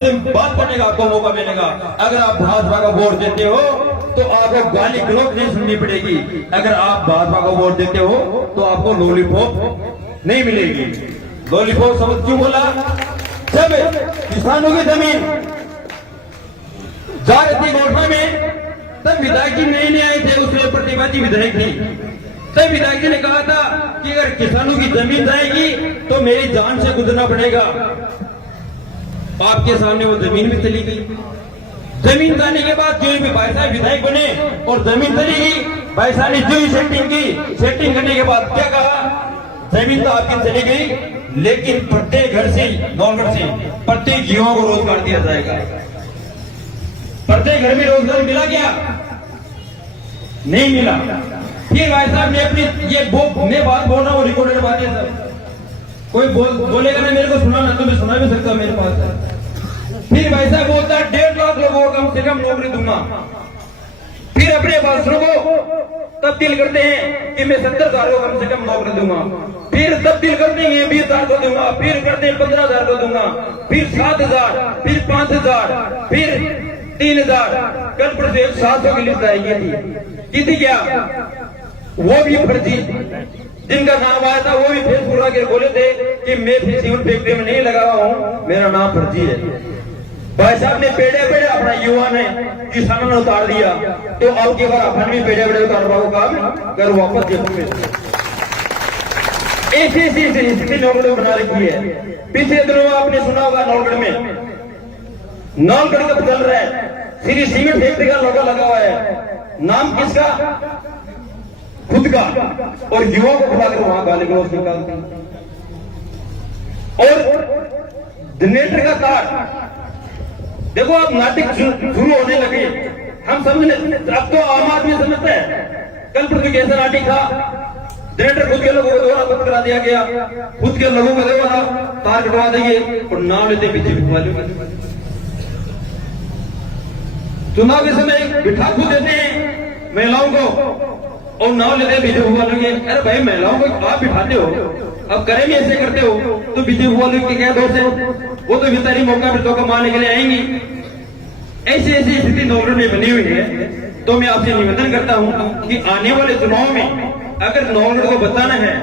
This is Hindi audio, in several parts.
बात करने का आपको मौका मिलेगा। अगर आप भाजपा को वोट देते हो तो आपको गाली गलौज नहीं सुननी पड़ेगी। अगर आप भाजपा को वोट देते हो तो आपको लॉलीपॉप नहीं मिलेगी। लॉलीपॉप समझ क्यों बोला? जब किसानों की जमीन जा रही थी घोषणा में, तब विधायक जी नए आए थे, उसमें प्रतिवादी विधायक थी। तब विधायक जी ने कहा था कि अगर किसानों की जमीन जाएगी तो मेरी जान से गुजरना पड़ेगा। आपके सामने वो जमीन भी चली गई। जमीन जाने के बाद जो भी भाई साहब विधायक बने और जमीन चली गई, भाई साहब ने जो ही सेटिंग की, सेटिंग करने के बाद क्या कहा, जमीन तो आपकी चली गई, लेकिन प्रत्येक घर से, नौगढ़ से प्रत्येक युवाओं को रोजगार दिया जाएगा। प्रत्येक घर में रोजगार मिला क्या? नहीं मिला। फिर भाई साहब ने अपनी मैं बात बोल रहा हूँ, रिकॉर्डेड बात है सर, कोई बोलेगा ना मेरे को सुना ना, तो मैं सुना भी सकता हूँ मेरे पास। फिर भाई साहब बोलता है 1.5 लाख लोगों को कम से कम नौकरी दूंगा। फिर अपने भाषणों को तब्दील करते हैं कि मैं 70,000 को कम से कम नौकरी दूंगा। फिर तब्दील कर देंगे 20,000 को दूंगा, फिर करते हैं 15,000 को दूंगा, फिर 7,000, फिर 5,000, फिर 3,000। कल परसों 700 की लिस्ट आई थी, किसी क्या वो भी फर्जी, जिनका नाम आया था वो भी फेसबुक आके बोले थे कि मैं सीमेंट फैक्ट्री में नहीं लगा हुआ हूँ, मेरा नाम फर्जी है। भाई साहब ने पेड़े पेड़े अपना युवा ने किसानों ने उतार दिया, तो अब की बार अपन भी पेड़े पेड़े उतार काम कर वापस देखोगे। ऐसी स्थिति नौगढ़ बना रखी है। पिछले दिनों आपने सुना होगा नौगढ़ में, नौगढ़ कब चल रहा है, श्री सीमेंट फैक्ट्री का लोगो लगा हुआ है, नाम किसका? खुद का, और युवाओं को बुलाकर वहां गाली गलौज निकालते हैं। और जनरेटर का तार देखो, आप नाटक शुरू होने लगे, हम समझने, अब तो आम आदमी समझता है। कल परसों कैसा नाटक था, जनरेटर खुद के लोगों को दोबारा बंद करा दिया गया, खुद के लोगों को दोबारा तार कटवा देंगे और नाम लेते बीजेपी वाले। चुनाव के समय बिठा खुद देते हैं महिलाओं को और नाम लेते हैं बीजेपी वालों के। अरे भाई, महिलाओं को आप बिठाते हो, अब करें भी ऐसे करते हो तो बीजेपी वालों के क्या दोष है? वो तो बेचारी मौका पर तो कमाने के लिए आएंगी। ऐसी स्थिति नौगढ़ में बनी हुई है। तो मैं आपसे निवेदन करता हूं कि आने वाले चुनाव में अगर नौगढ़ को बताना है,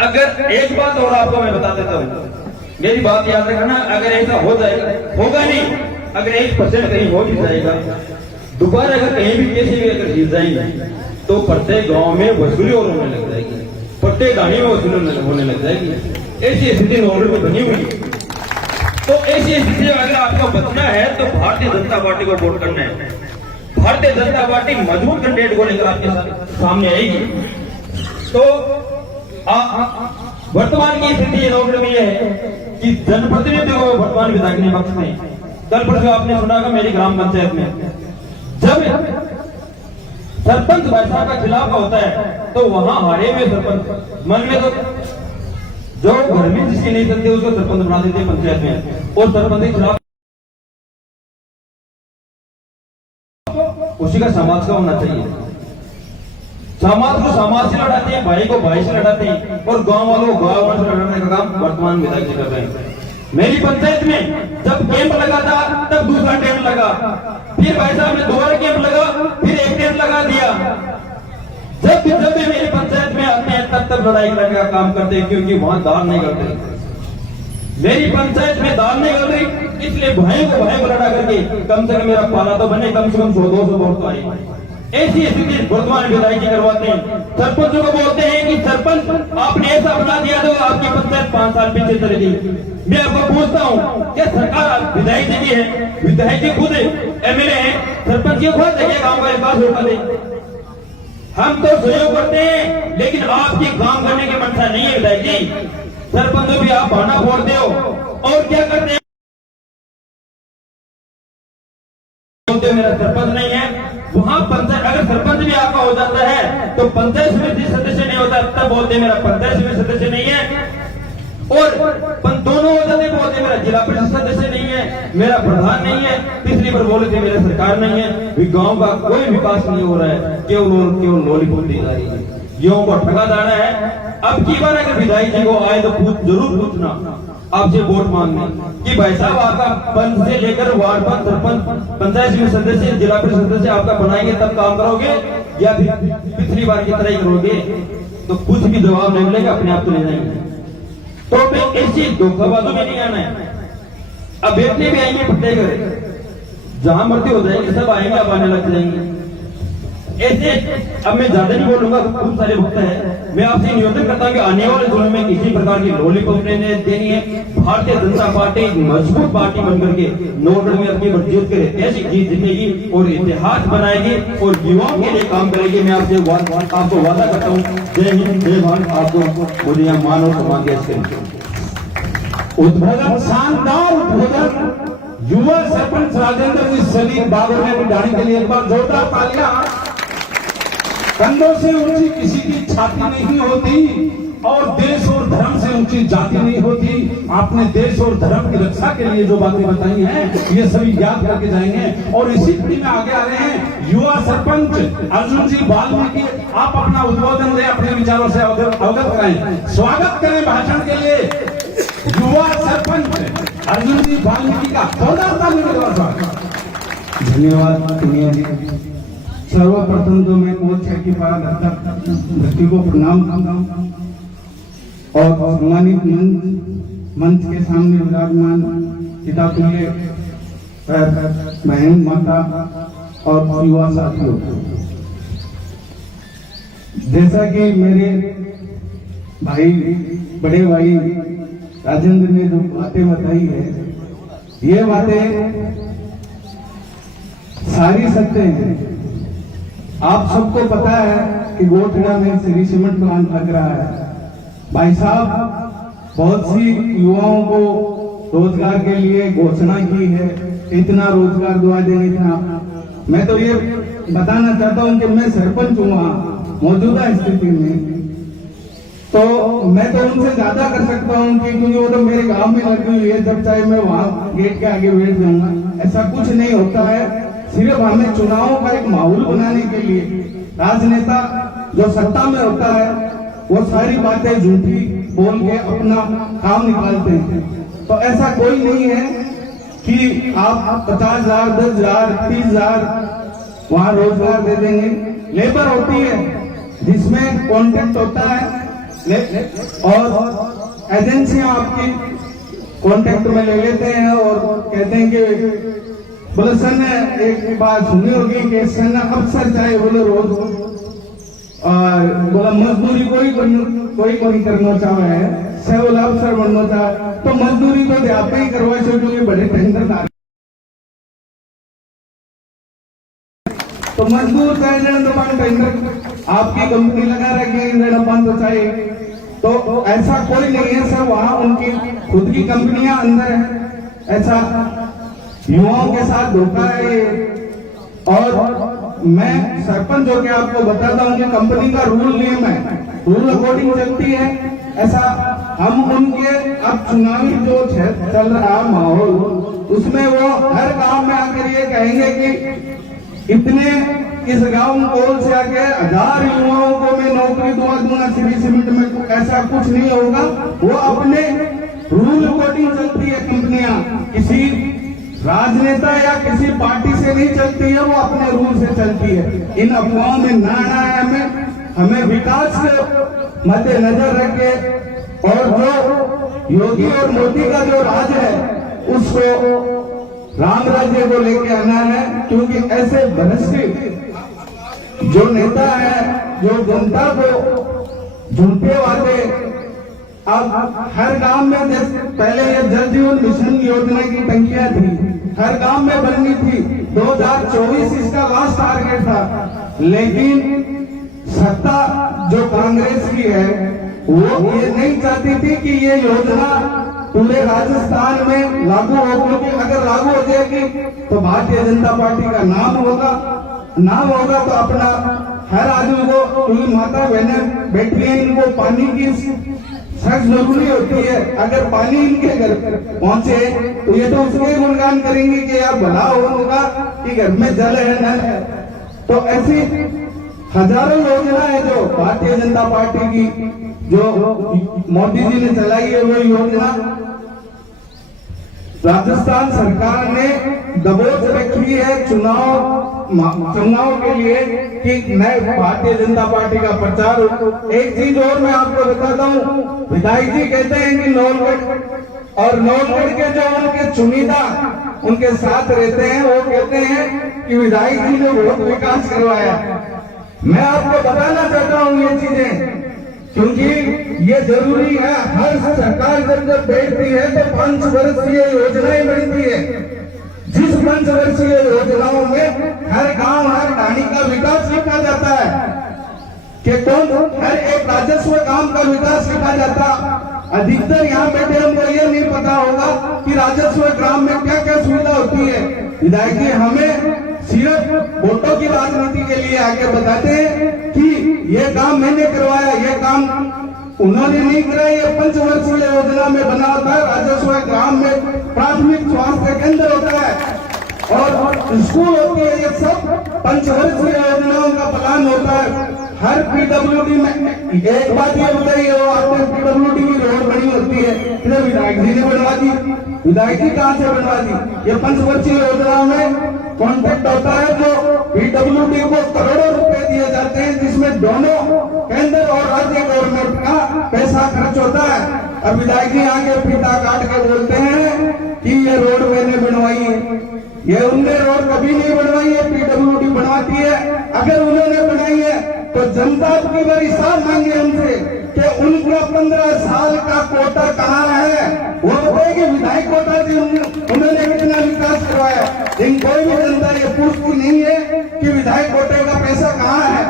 अगर एक बात और आपको मैं बता देता हूं, मेरी बात याद रखना, अगर ऐसा हो जाएगा, होगा नहीं, अगर 1% कहीं हो भी जाएगा, दोबारा अगर कहीं भी कैसे भी अगर जीत जाएंगे तो प्रत्येक गांव में वसूली और होने लग जाएगी, प्रत्येक गाड़ी में वसूली होने लग जाएगी। ऐसी स्थिति नौगढ़ में बनी हुई। तो ऐसी स्थिति में अगर आपको बचना है तो भारतीय जनता पार्टी को वोट करना है। भारतीय जनता पार्टी मजबूत कैंडिडेट को लेकर आपके सामने आएगी। तो वर्तमान की स्थिति नौगढ़ में यह है कि जनप्रतिनिधियों को वर्तमान विधायक ने पक्ष में, कल परसों आपने सुना था मेरी ग्राम पंचायत में जब सरपंच भाई साहब का खिलाफ होता है तो वहां हारे में सरपंच मन में तो जो घर में जिसकी नहीं चलती उसको सरपंच बना देते पंचायत में, और सरपंच के खिलाफ उसी का समाज का होना चाहिए। समाज को समाज से लड़ाते हैं, भाई को भाई से लड़ाते हैं, और गांव वालों को गांव वालों से लड़ाने का काम वर्तमान विधायक जी कर रहे हैं। मेरी पंचायत में जब कैंप लगा था तब दूसरा कैंप लगा, फिर भाई साहब ने दोबारा कैंप लगा, फिर एक कैंप लगा दिया। जब भी मेरी पंचायत में आते हैं तब लड़ाई करने का काम करते हैं, क्योंकि वहां दान नहीं करते। मेरी पंचायत में दान नहीं कर रही, इसलिए भाई को लड़ा करके कम से कम मेरा पाला तो बने, कम से कम 100-200 वोट तो आए। ऐसी स्थिति वर्तमान विधायक जी करवाते हैं। सरपंचों को बोलते हैं कि सरपंच आपने ऐसा बना दिया तो आपकी पंचायत 5 साल पीछे चली गई। मैं आपको पूछता हूँ, क्या सरकार विधायक जी की है? विधायक जी खुद एमएलए हैं, सरपंच की खुद है गांव का विकास होता है। हम तो सहयोग करते हैं, लेकिन आपकी काम करने की मंशा नहीं है विधायक जी। सरपंच भी आप बहाना फोड़ते हो और क्या करते हैं, बोलते मेरा सरपंच नहीं है। वहां पंचायत, अगर सरपंच भी आपका हो जाता है तो पंचायत समिति सदस्य नहीं होता, तब बोलते मेरा पंचायत समिति सदस्य नहीं है। और दोनों हो जाते बोलते मेरा जिला परिषद सदस्य नहीं है, मेरा प्रधान नहीं है, तीसरी बार बोले थे मेरा सरकार नहीं है। गांव का कोई विकास नहीं हो रहा है, केवल लॉलीपॉप दी जा रही है, युवाओं को ठगा जाना है। अब की बार अगर विधायक जी को आए तो जरूर पूछना आपसे वोट मांगने कि भाई साहब आपका पंच से लेकर वार्ड पर सरपंच, पंचायत समिति सदस्य, जिला परिषद सदस्य आपका बनाएंगे तब काम करोगे या फिर पिछली बार की तरह ही करोगे? तो कुछ भी जवाब नहीं मिलेगा, अपने आप चले जाएंगे। तो मैं ऐसी धोखाबाजों में नहीं आना है। अब बैठने भी आएंगे प्रत्येक घर, जहां मर्जी हो जाएंगे सब आएंगे, अब आने लग जाएंगे ऐसे। अब मैं ज्यादा नहीं बोलूंगा, खूब सारे वक्त है। मैं आपसे निवेदन करता हूँ कि आने वाले दिनों में किसी प्रकार की लॉलीपॉप ने देनी है। भारतीय जनता पार्टी मजबूत पार्टी बनकर के नोटगढ़ में अपनी जीत करे, ऐसी जीत जीतेगी और इतिहास बनाएगी और युवाओं के लिए काम करेगी। मैं आपसे आपको वादा करता हूँ। जय हिंद, जय भारत। आपको मुझे यहाँ मान और सम्मान के उद्बोधन, शानदार उद्बोधन युवा सरपंच राजेंद्र जी सलीम बागोने की डाणी के लिए एक बार जोरदार तालियां। कंधों से ऊंची किसी की छाती नहीं होती और देश और धर्म से ऊंची जाति नहीं होती। आपने देश और धर्म की रक्षा के लिए जो बातें बताई हैं ये सभी याद करके जाएंगे। और इसी कड़ी में आगे आ रहे हैं युवा सरपंच अर्जुन जी वाल्मीकि। आप अपना उद्बोधन दें, अपने विचारों से अवगत कराएं। स्वागत करें भाषण के लिए युवा सरपंच अर्जुन जी वाल्मीकि का। जोरदार ताली के द्वारा स्वागत। धन्यवाद पुनिया जी। सर्वप्रथम तो मैं मोर्चा की धरती को प्रणाम करता हूँ और सम्मानित मंच के सामने विराजमान पिता तुल्य बहन माता और युवा साथियों, जैसा कि मेरे भाई बड़े भाई राजेंद्र ने जो बातें बताई है, ये बातें सारी सत्य हैं। आप सबको पता है कि गोठड़ा में श्री सीमेंट प्लांट लग रहा है। भाई साहब बहुत सी युवाओं को रोजगार के लिए घोषणा की है, इतना रोजगार दुआ देंगे था। मैं तो ये बताना चाहता हूं कि मैं सरपंच हूँ वहां मौजूदा स्थिति में, तो मैं तो उनसे ज्यादा कर सकता हूँ क्योंकि वो तो मेरे गांव में लगी हुई है। जब चाहे मैं वहां गेट के आगे बैठ जाऊंगा, ऐसा कुछ नहीं होता है। सिर्फ हमें चुनावों का एक माहौल बनाने के लिए राजनेता जो सत्ता में होता है वो सारी बातें झूठी बोल के अपना काम निकालते हैं। तो ऐसा कोई नहीं है कि आप 50,000, 10,000, 30,000 वहां रोजगार दे देंगे। लेबर होती है जिसमें कॉन्ट्रैक्ट होता है और एजेंसियां आपकी कॉन्ट्रैक्ट में ले लेते हैं और कहते हैं कि बोले सर ने एक बात सुनी होगी कि सर ने अफसर चाहे बोले रोज और बोला मजदूरी कोई करना चाहे है, सर बोला अफसर बनना चाहे तो मजदूरी तो आप ही करवाए क्योंकि बड़े टेंडर तो मजदूर चाहे टेंडर आपकी कंपनी लगा रखी तो चाहिए। तो ऐसा कोई नहीं है सर, वहां उनकी खुद की कंपनियां अंदर है। ऐसा युवाओं के साथ धोखा है ये। और मैं सरपंच होकर आपको बताता हूँ कि कंपनी का रूल नियम है, रूल अकॉर्डिंग चलती है। ऐसा हम उनके अब चुनावी जो चल रहा माहौल उसमें वो हर गांव में आकर ये कहेंगे कि इतने इस गांव कोल से आके 1000 युवाओं को मैं नौकरी दूंगा श्री सीमेंट में। ऐसा कुछ नहीं होगा। वो अपने रूल अकॉर्डिंग चलती है कंपनियां, किसी राजनेता या किसी पार्टी से नहीं चलती है, वो अपने रूल से चलती है। इन अफवाहों में ना आना है। हमें विकास के मद्देनजर रख के और जो योगी और मोदी का जो राज है उसको राम राज्य को लेके आना है। क्योंकि ऐसे भ्रष्ट जो नेता है जो जनता को झूठे वादे, अब हर गांव में पहले ये जल जीवन मिशन योजना की टंकियां थी, हर गांव में बननी थी। 2024 इसका लास्ट टारगेट था, लेकिन सत्ता जो कांग्रेस की है वो ये नहीं चाहती थी कि ये योजना पूरे राजस्थान में लागू हो, क्योंकि अगर लागू हो जाएगी तो भारतीय जनता पार्टी का नाम होगा तो अपना हर आदमी को, क्योंकि माता बहनें बैठी हैं, इनको पानी की सख्त जरूरी होती है। अगर पानी इनके घर पहुंचे तो ये तो उसके गुणगान करेंगे कि यार भला होगा कि घर में जल है नल है। तो ऐसी हजारों योजना है जो भारतीय जनता पार्टी की जो मोदी जी ने चलाई है वो योजना राजस्थान सरकार ने दबोच रखी है चुनाव के लिए कि नए भारतीय जनता पार्टी का प्रचार हो। एक चीज और मैं आपको बताता हूँ, विधायक जी कहते हैं कि नौलगढ़ के जो उनके चुनिंदा उनके साथ रहते हैं वो कहते हैं कि विधायक जी ने बहुत विकास करवाया। मैं आपको बताना चाहता हूँ ये चीजें, क्योंकि ये जरूरी है। हर सरकार जब बैठती है तो 5 वर्षीय योजनाएं बनती है। जिस 5 वर्षीय योजनाओं में हर गांव हर ढाणी का विकास लिखा जाता है कि कौन हर एक राजस्व काम का विकास लिखा जाता। अधिकतर यहाँ बैठे हमको ये नहीं पता होगा कि राजस्व ग्राम में क्या क्या सुविधा होती है। विधायक जी हमें सिर्फ वोटों की राजनीति के लिए आगे बताते हैं कि ये काम मैंने करवाया, ये काम उन्होंने नहीं कराया। ये 5 वर्षीय योजना में बना होता है। राजस्व ग्राम में प्राथमिक स्वास्थ्य केंद्र होता है और स्कूल होती है। ये सब 5 वर्षीय योजनाओं का प्लान होता है। हर पीडब्ल्यूडी में एक बात ये बताइए, वो आपने पीडब्ल्यूडी की रोड बनी होती है, इधर विधायक जी ने बनवा दी। विधायक जी कहाँ से बनवा दी? ये 5 वर्षीय योजना में कॉन्ट्रैक्ट होता है जो पीडब्ल्यूडी को करोड़ों रुपए दिए जाते हैं, जिसमें दोनों केंद्र और राज्य गवर्नमेंट का पैसा खर्च होता है। अब विधायक जी आगे फीता काट के बोलते हैं कि ये रोड मैंने बनवाई है। ये उनने रोड कभी नहीं बनवाई है, पीडब्ल्यूडी बनवाती है। अगर उन्होंने बनाई है तो जनता की बार हिसाब मांगे हमसे कि उनका 15 साल का कोटा कहाँ है। वो बताएगी विधायक कोटा से उन्होंने कितना विकास करवाया। लेकिन कोई भी जनता ये पूछती नहीं है कि विधायक कोटे का पैसा कहाँ है,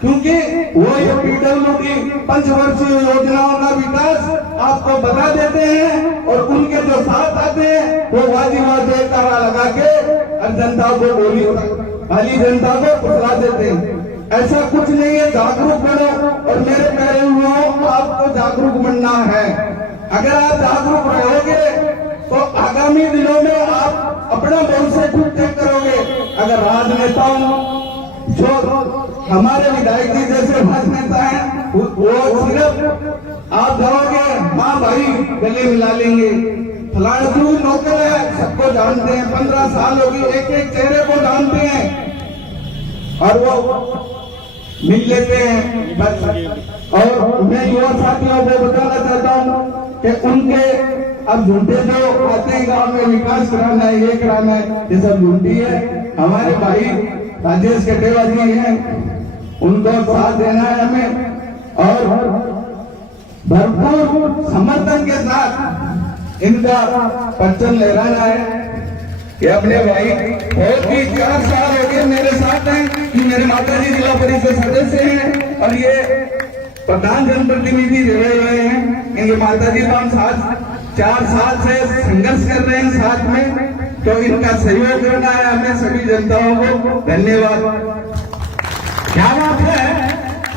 क्योंकि वो ये पीडब्ल्यूडी 5 वर्षीय योजनाओं का विकास आपको बता देते हैं और उनके जो साथ आते हैं वो वाजीवाद एक तारा लगा के और जनता को बोली खाली जनता को फुसला देते हैं। ऐसा कुछ नहीं है। जागरूक बनो और मेरे प्यारे युवाओं आपको जागरूक बनना है। अगर आप जागरूक रहोगे तो आगामी दिनों में आप अपना भविष्य खुद तय करोगे। अगर राजनेताओं जो हमारे विधायक जी जैसे राजनेता हैं वो सिर्फ आप जाओगे माँ भाई गले मिला लेंगे, फलाना तू नौकर है, सबको जानते हैं, 15 साल होगी, एक एक चेहरे को जानते हैं और वो मिल लेते हैं बस। और मैं युवा साथियों को बताना चाहता हूँ कि उनके अब झूठे जो आते हैं गांव में विकास कराना है, ये कराना है, ये सब झूठी है। हमारे भाई राजेश कटेवा जी हैं, उनको साथ देना है हमें और भरपूर समर्थन के साथ इनका परचम लहराना है। ये अपने भाई बहुत ही 4 साल हो गए मेरे साथ हैं कि मेरे माताजी जिला परिषद सदस्य हैं और ये प्रधान जनप्रतिनिधि रहे हुए हैं। इनके माताजी तो हम साथ 4 साल से संघर्ष कर रहे हैं साथ में, तो इनका सहयोग करना है हमें सभी जनताओं को। धन्यवाद। क्या बात है।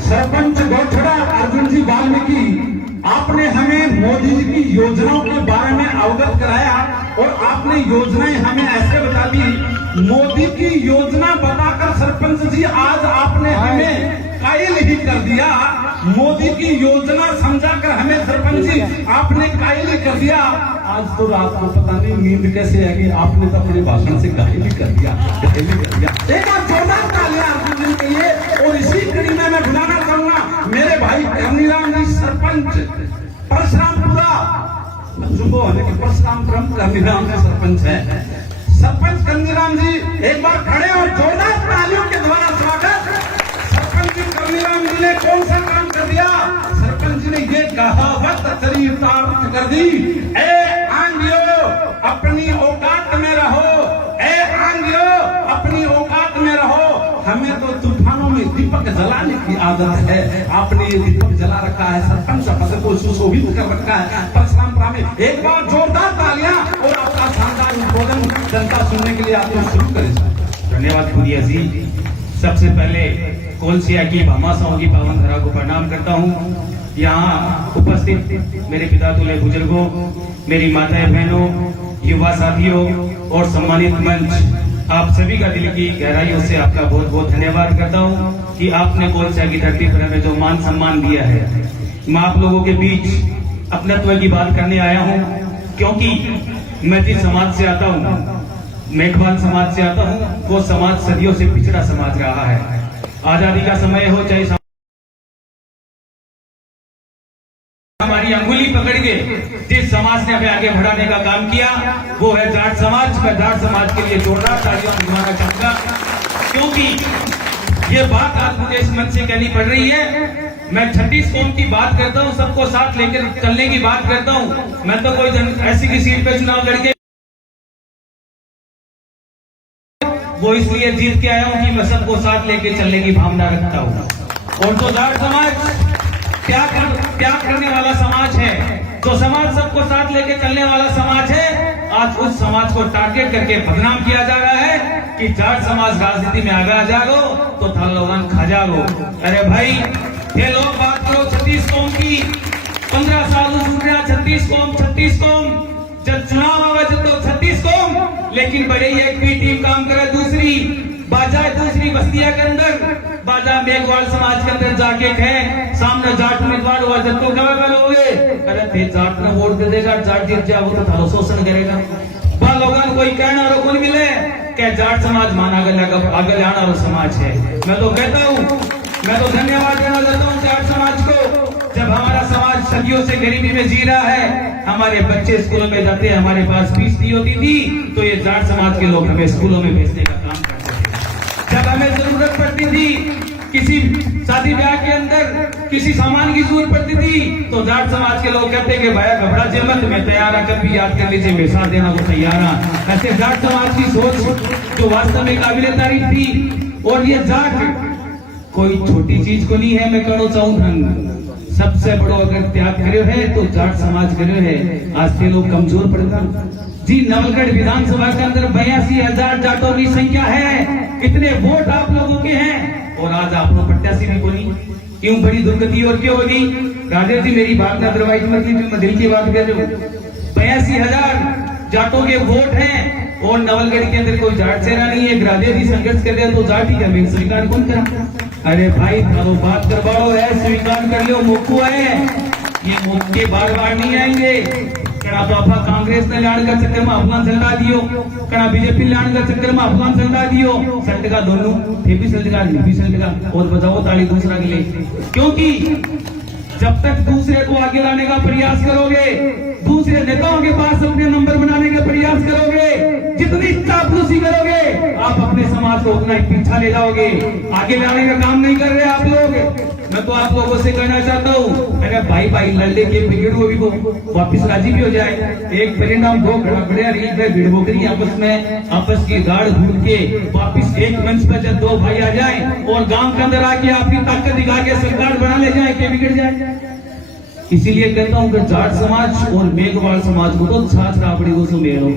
सरपंच गौठड़ा अर्जुन जी वाल्मीकि, आपने हमें मोदी जी की योजनाओं के बारे में अवगत कराया और आपने योजनाएं हमें ऐसे बता दी। मोदी की योजना बताकर सरपंच जी आज आपने हमें कायल ही कर दिया। मोदी की योजना समझाकर हमें सरपंच जी आपने कायल ही कर दिया। आज तो रात को पता नहीं नींद कैसे आएगी, आपने तो अपने भाषण से कायल ही कर दिया। एक बार जोरदार तालियां अर्जुन जी के लिए। और इसी कड़ी में मैं बुलाना चाहूंगा मेरे भाई कर्नीराम जी सरपंच परशुरामपुरा, परशुराम कर्नीराम जी सरपंच है। सरपंच कर्नीराम जी एक बार खड़े और जोरदार तालियों के द्वारा स्वागत। सरपंच जी कर्नीराम जी ने कौन सा काम कर दिया? सरपंच जी ने ये कहावत चरिता कर दी, ए आंगियो अपनी औकात में रहो, ए आंगियो अपनी औकात में रहो। हमें तो तूफानों में दीपक जलाने की आदत है, आपने ये दीपक जला रखा है, सरपंच पद को सुशोभित कर रखा है परशुरामपुरा में। एक बार जोरदार तालियां और आपका शानदार उद्बोधन जनता सुनने के लिए आप शुरू करें। धन्यवाद खुदिया जी। सबसे पहले कोलसिया की भामाशाहों की पावन धरा को प्रणाम करता हूँ। यहाँ उपस्थित मेरे पिता तुल्य बुजुर्गों, मेरी माताएं बहनों, युवा साथियों और सम्मानित मंच, आप सभी का दिल की गहराइयों से आपका बहुत बहुत धन्यवाद करता हूँ कि आपने कोलसिया की धरती पर हमें जो मान सम्मान दिया है। मैं आप लोगों के बीच अपनत्व की बात करने आया हूँ, क्योंकि मैं जिस समाज से आता हूँ, मेघवाल समाज से आता हूँ, वो समाज सदियों से पिछड़ा समाज रहा है। आजादी का समय हो चाहे हमारी अंगुली पकड़ के जिस समाज ने हमें आगे बढ़ाने का काम किया वो है जाट समाज। मैं जाट समाज के लिए जोरदार तालियां बजवाना चाहूंगा, क्योंकि ये बात आज मुझे इस मंच से कहनी पड़ रही है। मैं 36 कौम की बात करता हूँ, सबको साथ लेकर चलने की बात करता हूँ। मैं तो कोई ऐसी की सीट पे चुनाव लड़के वो इसलिए जीत के आया हूँ कि मैं सबको साथ लेके चलने की भावना रखता हूँ। और तो जाट समाज त्याग करने वाला समाज है, जो समाज सबको साथ लेके चलने वाला समाज है, आज उस समाज को टारगेट करके बदनाम किया जा रहा है कि जाट समाज राजनीति में आगे आ जाओ तो थाल लोगन खा जाओ। अरे भाई ये लोग बात करो 36 कौम की, 15 साल सुन रहा 36 कौम, जब चुनाव आवे तो 36 कौम, लेकिन बड़े एक भी टीम काम करे दूसरी बाजा दूसरी बस्तियां के अंदर बाजा मेघवाल समाज के अंदर जाके है सामने जाट उम्मीदवार हुआ जब तो कब लोगे अरे थे जाट ने वोट दे देगा, जाट जीत जाओ तो थारो शोषण करेगा। वह लोगों कोई कहना और कौन मिले क्या जाट समाज मान आगे आना और समाज है। मैं तो कहता हूँ, मैं तो धन्यवाद देना चाहता हूँ जाट समाज को। जब हमारा समाज सदियों से गरीबी में जी रहा है, हमारे बच्चे स्कूलों में जाते हैं, हमारे पास फीस नहीं होती थी, तो ये जाट समाज के लोग हमें स्कूलों में भेजने का काम करते थे। जब हमें जरूरत पड़ती थी किसी शादी ब्याह के अंदर किसी सामान की जरूरत पड़ती थी तो जाट समाज के लोग कहते कि भाई घबरा जे मत, मैं तैयार आकर भी याद कर लीजिए, मैं साथ देना को तैयार हूं। ऐसे जाट समाज की सोच जो वास्तव में काबिले तारीफ थी। और ये जाट कोई छोटी चीज को नहीं है, मैं कहना चाहूँ सबसे बड़ो अगर त्याग करो है तो जाट समाज करो है। आज के लोग कमजोर पड़ेगा जी। नवलगढ़ विधानसभा के अंदर 82,000 जाटों की संख्या है, कितने वोट आप लोगों के हैं और आज आप लोग प्रत्याशी भी कोई। क्यों बड़ी दुर्गति और क्यों होगी? राजेश जी मेरी बात में अदरवाइज मत लीजिए, मैं दिल की बात कर रहा हूँ। 82,000 जाटों के वोट हैं और नवलगढ़ के अंदर कोई जाट चेहरा नहीं है। राजेश जी संघर्ष कर रहे हैं तो जाट ही क्या स्वीकार कौन करा? अरे भाई थारो बात करवाओ है, स्वीकार कर लो, मोकू है। ये मौके बार बार नहीं आएंगे। कड़ा तो आपा कांग्रेस ने लाने का चक्कर में अपना सल्टा दियो, कड़ा बीजेपी लाने का चक्कर में अपना सल्टा दियो। सल्टगा दोनों थे भी सल्टगा भी सल्टगा और बजाओ ताली दूसरा के लिए। क्योंकि जब तक दूसरे को आगे लाने का प्रयास करोगे, दूसरे नेताओं के पास अपने नंबर बनाने का प्रयास करोगे, जितनी चापलूसी करोगे आप अपने समाज को उतना ही पीछा ले जाओगे। आगे लाने का काम नहीं कर रहे आप लोग। मैं तो आप लोगों से कहना चाहता हूँ, अरे भाई लड़ने के ब्रिगेड को भी वापिस राजी भी हो जाए। एक परिणाम दो बढ़िया भीड़ बोकरी आपस की गाड़ ढूंढ के वापिस एक मंच पर जब दो भाई आ जाए और गांव के अंदर आके आपकी ताकत दिखा के सरकार बना ले जाए के बिगड़ जाए। इसीलिए कहता हूँ कि जाट समाज और मेघवाल समाज को तो छाछ राबड़ी को सुमेरो।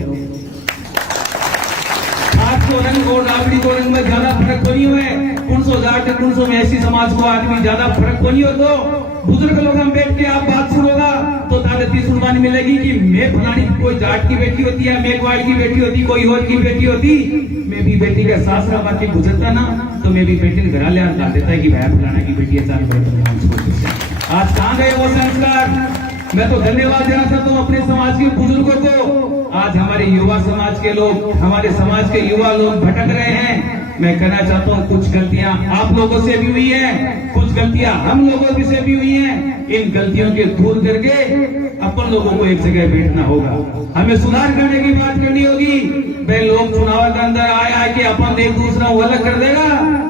छाछ को रंग और राबड़ी को रंग में ज्यादा फर्क नहीं हुए। 500 जाट 500 में ऐसी समाज को आदमी ज्यादा फर्क नहीं हो। तो बुजुर्ग लोग हम बैठ के आप बात सुनोगा तो ताकती सुनवानी मिलेगी कि मैं फलानी कोई जाट की बेटी होती है, मेघवाल की बेटी होती, कोई और की बेटी होती, मैं भी बेटी का सासरा बाकी गुजरता ना तो मैं भी बेटी घर ले आता देता है कि भाई फलाना की बेटी है। आज कहाँ गए वो संस्कार? मैं तो धन्यवाद देना चाहता हूँ अपने समाज के बुजुर्गों को। आज हमारे युवा समाज के लोग, हमारे समाज के युवा लोग भटक रहे हैं। मैं कहना चाहता हूँ कुछ गलतियां आप लोगों से भी हुई है, कुछ गलतियां हम लोगों से भी हुई हैं। इन गलतियों के दूर करके अपन लोगों को एक जगह बैठना होगा, हमें सुधार करने की बात करनी होगी। भाई लोग चुनाव के अंदर आए कि अपन एक दूसरा वो अलग कर देगा,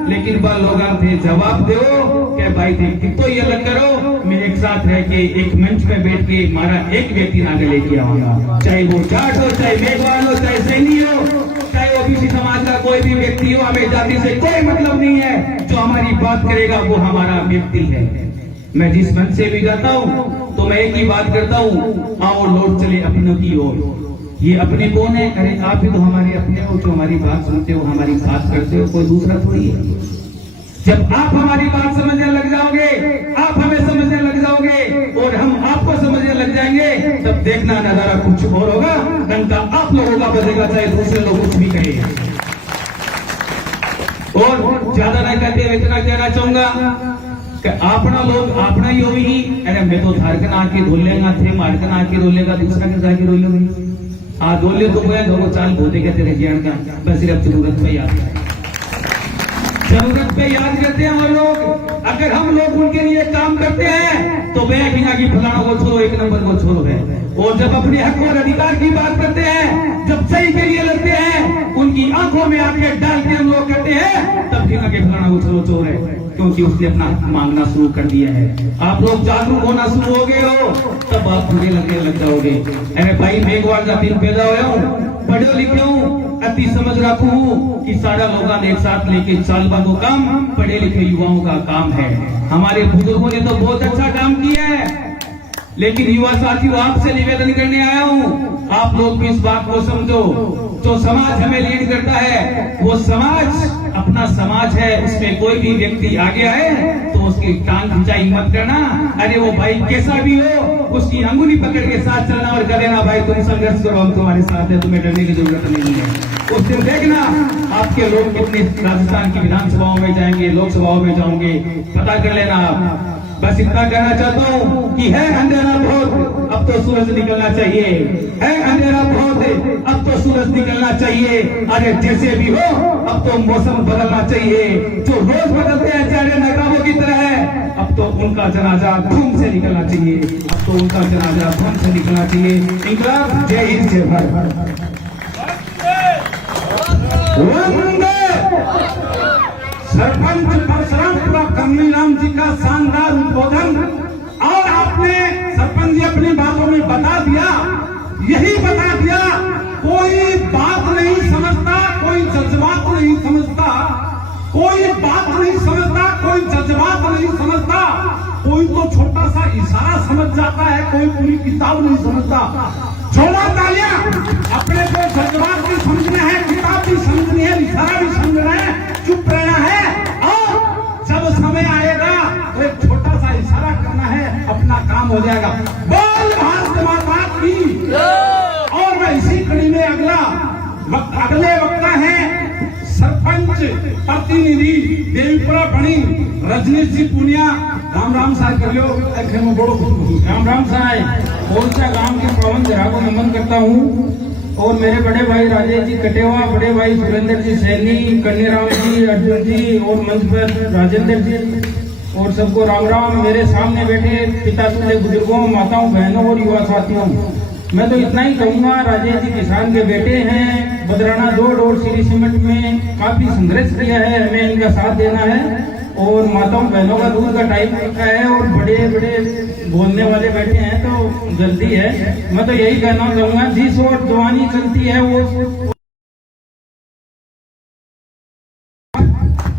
लेकिन वह लोग थे जवाब दो क्या भाई थे तो ये अलग करो। मैं एक साथ रह के एक मंच पे बैठ के हमारा एक व्यक्ति आगे लेके आऊंगा, चाहे वो जाट हो, चाहे मेघवाल हो, चाहे सैनी हो, चाहे ओबीसी समाज का कोई भी व्यक्ति हो। हमें जाति से कोई मतलब नहीं है। जो हमारी बात करेगा वो हमारा व्यक्ति है। मैं जिस मंच से भी जाता हूँ तो मैं एक ही बात करता हूँ, आओ लौट चले अपनों की ओर। ये अपने कौन है? अरे आप ही तो हमारे अपने हो, जो हमारी बात सुनते हो, हमारी बात करते हो, कोई दूसरा थोड़ी है। जब आप हमारी बात समझने लग जाओगे, आप हमें समझने लग जाओगे और हम आपको समझने लग जाएंगे, तब देखना नजारा कुछ और होगा। डंका आप लोगों का बजेगा, चाहे दूसरे लोग कुछ भी कहें। और ज्यादा नहीं कहते हुए इतना कहना चाहूंगा कि अपना लोग अपना ही होगी। अरे मैं तो झारखंड आके धोलेगा थे, मारखंड आके रोलेगा, दूसरा के जाके रोलेगा। आज बोले तो वो चाल बोते कहते रहे ज्ञान का, बस सिर्फ जरूरत पे याद है, जरूरत पे याद करते हैं। और लोग अगर हम लोग उनके लिए काम करते हैं तो वे बिना की फलाना को छोड़ो, एक नंबर को छोड़ो है। और जब अपने हक और अधिकार की बात करते हैं, जब सही के लिए लड़ते हैं, उनकी आंखों में आंखें डाल के हम लोग कहते हैं, तब बिना के फलाना को छोड़ो चोर है, क्योंकि उसने अपना मांगना शुरू कर दिया है। आप लोग जागरूक होना शुरू हो गए हो, तब आप बुरे लगने लग जाओगे। अरे भाई मेघवाल का दिन पैदा हुआ हूँ, पढ़े लिखे हूँ, अति समझ रखू हूँ कि सारा लोगों ने एक साथ लेके चाल बांधो काम पढ़े लिखे युवाओं का काम है। हमारे बुजुर्गों ने तो बहुत अच्छा काम किया है, लेकिन युवा साथियों आपसे निवेदन करने आया हूँ, आप लोग भी इस बात को समझो, जो समाज हमें लीड करता है वो समाज अपना समाज है, उसमें कोई भी व्यक्ति आगे आए तो उसकी टांग खिंचाई मत करना। अरे वो भाई कैसा भी हो, उसकी अंगुली पकड़ के साथ चलना और कह देना भाई तुम संघर्ष करो, हम तुम्हारे साथ है, तुम्हें डरने की जरूरत नहीं है। उस दिन देखना आपके लोग कितने राजस्थान की विधानसभाओं में जाएंगे, लोकसभाओं में जाओगे, पता कर लेना आप। बस इतना कहना चाहता हूँ कि है अंधेरा बहुत, अब तो सूरज निकलना चाहिए, है अंधेरा बहुत है, अब तो सूरज निकलना चाहिए। अरे जैसे भी हो अब तो मौसम बदलना चाहिए, जो रोज बदलते हैं चारे नगरामों की तरह है, अब तो उनका जनाजा धूम से निकलना चाहिए, अब तो उनका जनाजा धूम से निकलना चाहिए। इंकलाब, जय हिंद, जय भारत। सरपंच परशुरामपुरा कन्हैयाराम जी का शानदार उद्बोधन, और आपने सरपंच जी अपनी बातों में बता दिया, यही बता दिया, कोई बात नहीं समझता, कोई जज्बात नहीं समझता, कोई बात नहीं समझता, कोई जज्बात नहीं समझता, कोई तो छोटा सा इशारा समझ जाता है, कोई पूरी किताब नहीं समझता। छोड़ा तालियां, अपने को जज्बात भी समझना है, किताब भी समझनी है, इशारा भी समझना है, चुप रहना है, और जब समय आएगा तो एक छोटा सा इशारा करना है, अपना काम हो जाएगा। बोल भारत माता की। और मैं इसी कड़ी में अगले वक्ता है सरपंच प्रतिनिधि देवीपुरा बनी रजनीश जी पुनिया। राम राम साहब कर लो, बड़ो राम राम साहब। कौलसा गांव के पवन धरा को नमन करता हूँ, और मेरे बड़े भाई राजेश जी कटेवा, बड़े भाई सुरेंद्र जी सैनी, कन्हैयाराम जी, अर्जुन जी, और मंच पर राजेंद्र जी, और सबको राम राम। मेरे सामने बैठे पिता तुल्य बुजुर्गों, माताओं, बहनों और युवा साथियों, मैं तो इतना ही कहूंगा, राजेश जी किसान के बेटे हैं, बदराना दौड़ और सीरी सीमेंट में काफी संघर्ष किया है, हमें इनका साथ देना है। और माताओं बहनों का दूध का टाइम रखा है, और बड़े बड़े बोलने वाले बैठे हैं तो जल्दी है। मैं तो यही कहना चाहूंगा, जिस और जवानी चलती है वो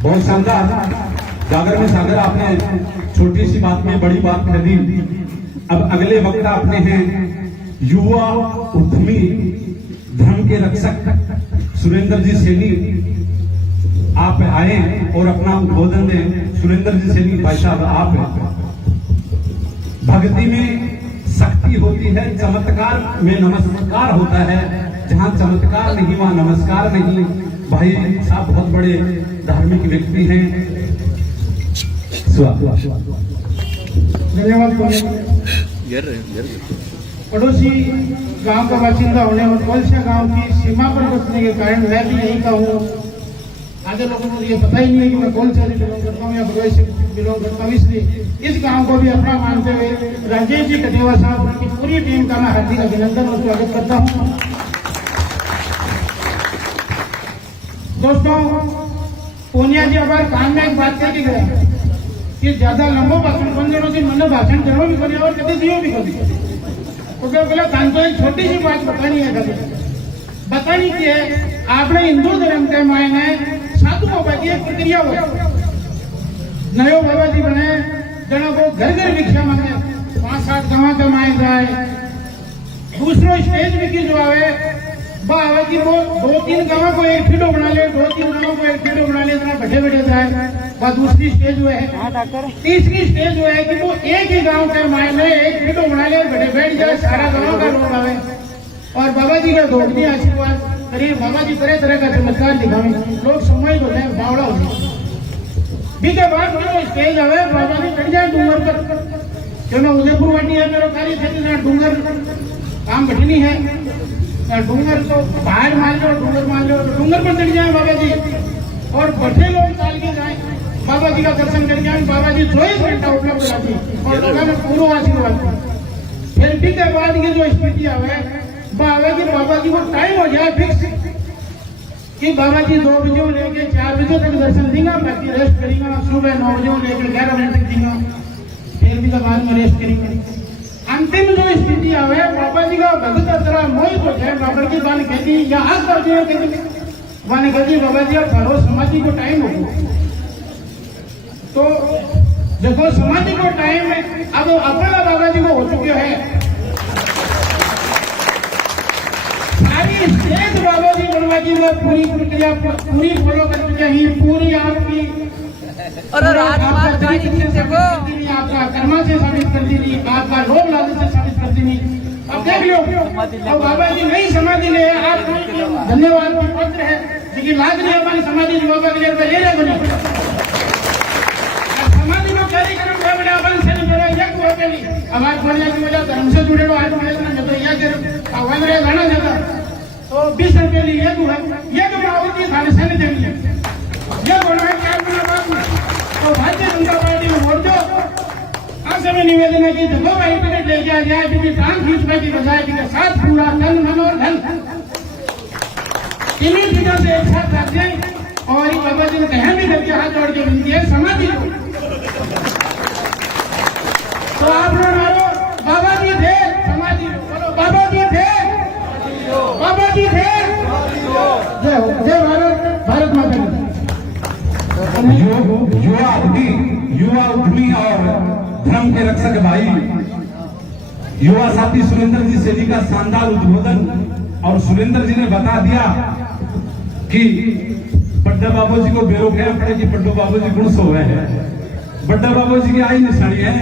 बहुत शानदार। जागर में सागर, आपने छोटी सी बात में बड़ी बात कह दी। अब अगले वक्ता अपने हैं युवा उद्यमी, धर्म के रक्षक सुरेंद्र जी सैनी। आप आए और अपना उद्बोधन दें। सुरेंद्र जी सैनी भाई साहब, आप भक्ति में शक्ति होती है, चमत्कार में नमस्कार होता है, जहाँ चमत्कार नहीं वहाँ नमस्कार नहीं। भाई साहब बहुत बड़े धार्मिक व्यक्ति हैं। धन्यवाद। पड़ोसी गांव का बासिंदा होने और कौलसा गांव की सीमा पर बसने के कारण मैं भी यही कहूँ, आगे लोगों को ये पता ही नहीं है कि मैं कौलसा से बिलोंग करता हूँ या बड़ोई से बिलोंग करता हूँ, इसलिए इस गांव को भी अपना मानते हुए राजेश जी कटेवा साहब की पूरी टीम का मैं हार्दिक अभिनंदन और स्वागत करता हूँ। दोस्तों, पूनिया जी अब काम में एक बात कह के गया कि ज्यादा लंबो भाषण बन जरो थी, मैंने भाषण करो भी करे और कभी दियो भी कभी, तो क्या बोला कान तो एक छोटी सी बात बतानी है, कभी बतानी की है। आपने हिंदू धर्म के मायने साधु बाबा की एक प्रक्रिया हो, नयो बाबा जी बने जना को घर घर भिक्षा मांगे, 5-7 गवा कमाए जाए। दूसरो स्टेज में की जो आवे बाबा की वो 2-3 गवा को एक फीडो बना ले, 2-3 गवा को एक फीडो बना ले, इतना बैठे बैठे जाए। और दूसरी स्टेज वो है, तीसरी स्टेज वो है कि वो एक ही गांव के मायने एक फीडो बना ले, बैठे बैठ जाए, सारा गांव का लोग आवे और बाबा जी का दोगनी आशीर्वाद करिए। बाबा जी तरह तरह का चमत्कार दिखावे, लोग सम्मानित होते हैं, बावड़ा होते हैं। बीते बाद में स्टेज आवे, बाबा जी चढ़ जाए डूंगर पर, जो मैं उदयपुर बैठी है, मेरा कार्य क्षेत्र डूंगर काम बैठनी है। या डूंगर तो बाहर मान लो, डूंगर मान लो, तो डूंगर पर चढ़ जाए बाबा जी और बड़े लोग चाल के जाए बाबा जी का दर्शन करके आए। बाबा जी 24 घंटा उपलब्ध रहती और लोगों में पूरा आशीर्वाद। फिर ठीक है बाद की जो स्थिति आवे बाबा जी को टाइम हो जाए फिक्स कि बाबा जी 2 बजे लेके 4 बजे तक दर्शन देंगे, बाकी रेस्ट करेंगे। सुबह 9 बजे लेके 11 बजे तक देंगे, फिर भी बाद में रेस्ट करेंगे। अंतिम जो स्थिति आवे बाबा जी का भगत तरह मोहित हो जाए। डॉक्टर की बात कहती या हाथ कर दिया कहती कहती बाबा जी अब घरों समाधि को टाइम हो गया। तो देखो समाधि को टाइम अब अपना बाबा जी को हो चुके हैं। सारी स्टेज बाबा जी बनवा जी में पूरी प्रक्रिया पूरी फॉलो कर चुके हैं। पूरी आपकी आपका कर्मा से साबित कर दी थी, आपका लोभ लालच से साबित कर दी थी। अब देख लो अब बाबा जी नई समाधि ले आप धन्यवाद की पत्र है, लेकिन लाज नहीं हमारी समाधि बाबा के लिए ले रहे बने समाधि में कार्यक्रम है बड़ा अपन से मेरा यज्ञ हो गई। अब आज बोलिए कि मुझे धर्म से जुड़े हुआ आज मैं तो यज्ञ भगवान रे गाना जाता तो 20 रुपये लिए यज्ञ है, यज्ञ में आवती साढ़े से नहीं देंगे ये बोला है क्या बोला बात में। तो भारतीय जनता पार्टी में वोट दो। आपसे मैं निवेदन है कि देखो भाई टिकट लेके आ जाए क्योंकि प्राण खींचने की बजाय के साथ पूरा धन धन और धन इन्हीं चीजों से एक साथ रख दें। और बाबा जी ने कहा भी करके हाथ जोड़ के विनती है समाधि को। तो आप लोग मारो बाबा जी थे समाधि बोलो बाबा जी थे, बाबा जी थे। जय हो, जय भारत, भारत माता की। युवा उद्यमी और धर्म के रक्षक भाई युवा साथी सुरेंद्र जी सेठी का शानदार उद्बोधन। और सुरेंद्र जी ने बता दिया कि बड्डा बाबू जी को बेरो कह पड़े कि बड्डो बाबू जी गुण सो है। बड्डा बाबू जी की आई निशानी है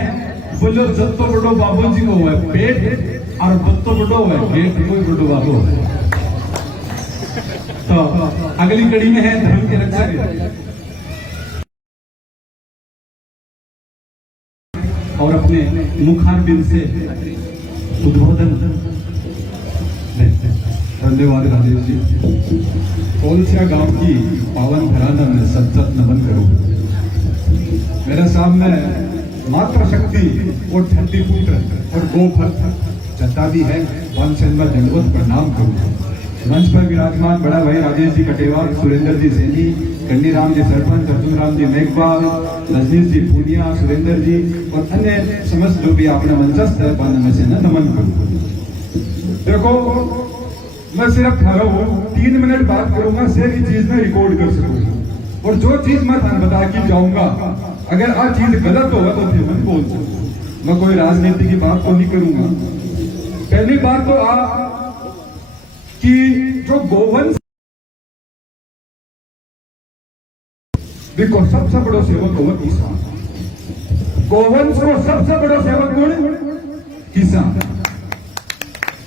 बोलो जत्तो बड़ो बाबू जी को है पेट और बत्तो बड़ो है पेट कोई बड़ो बाबू है। तो अगली कड़ी में है धर्म के रक्षक और अपने मुखारबिंद से उद्बोधन। धन्यवाद राजेश जी। कोलसिया गांव की पावन घराना में सतत नमन करूं। मेरे सामने मात्र शक्ति और धरती पुत्र और गोफर जनता भी है, वन से मैं दंडवत प्रणाम करूं। मंच पर विराजमान बड़ा भाई राजेश जी कटेवाल, सुरेंद्र जी सैनी, कन्नीराम जी सरपंच, अर्जुन राम जी मेघवाल, रजनीश जी पूनिया, सुरेंद्र जी और अन्य समस्त जो भी आपने मंचस्थ है में से नमन करूं। देखो मैं सिर्फ खड़ा हूं 3 मिनट बात करूंगा, सारी चीज में रिकॉर्ड कर सकूंगा और जो चीज मैं बता के जाऊंगा अगर आ चीज गलत होगा तो फिर मैं बोल सकूंगा। मैं कोई राजनीति की बात तो नहीं करूंगा। पहली बात तो कि जो गोवंश देखो सबसे बड़ो सेवक होगा किसान। गोवंश को सबसे बड़ो सेवक कौन? किसान।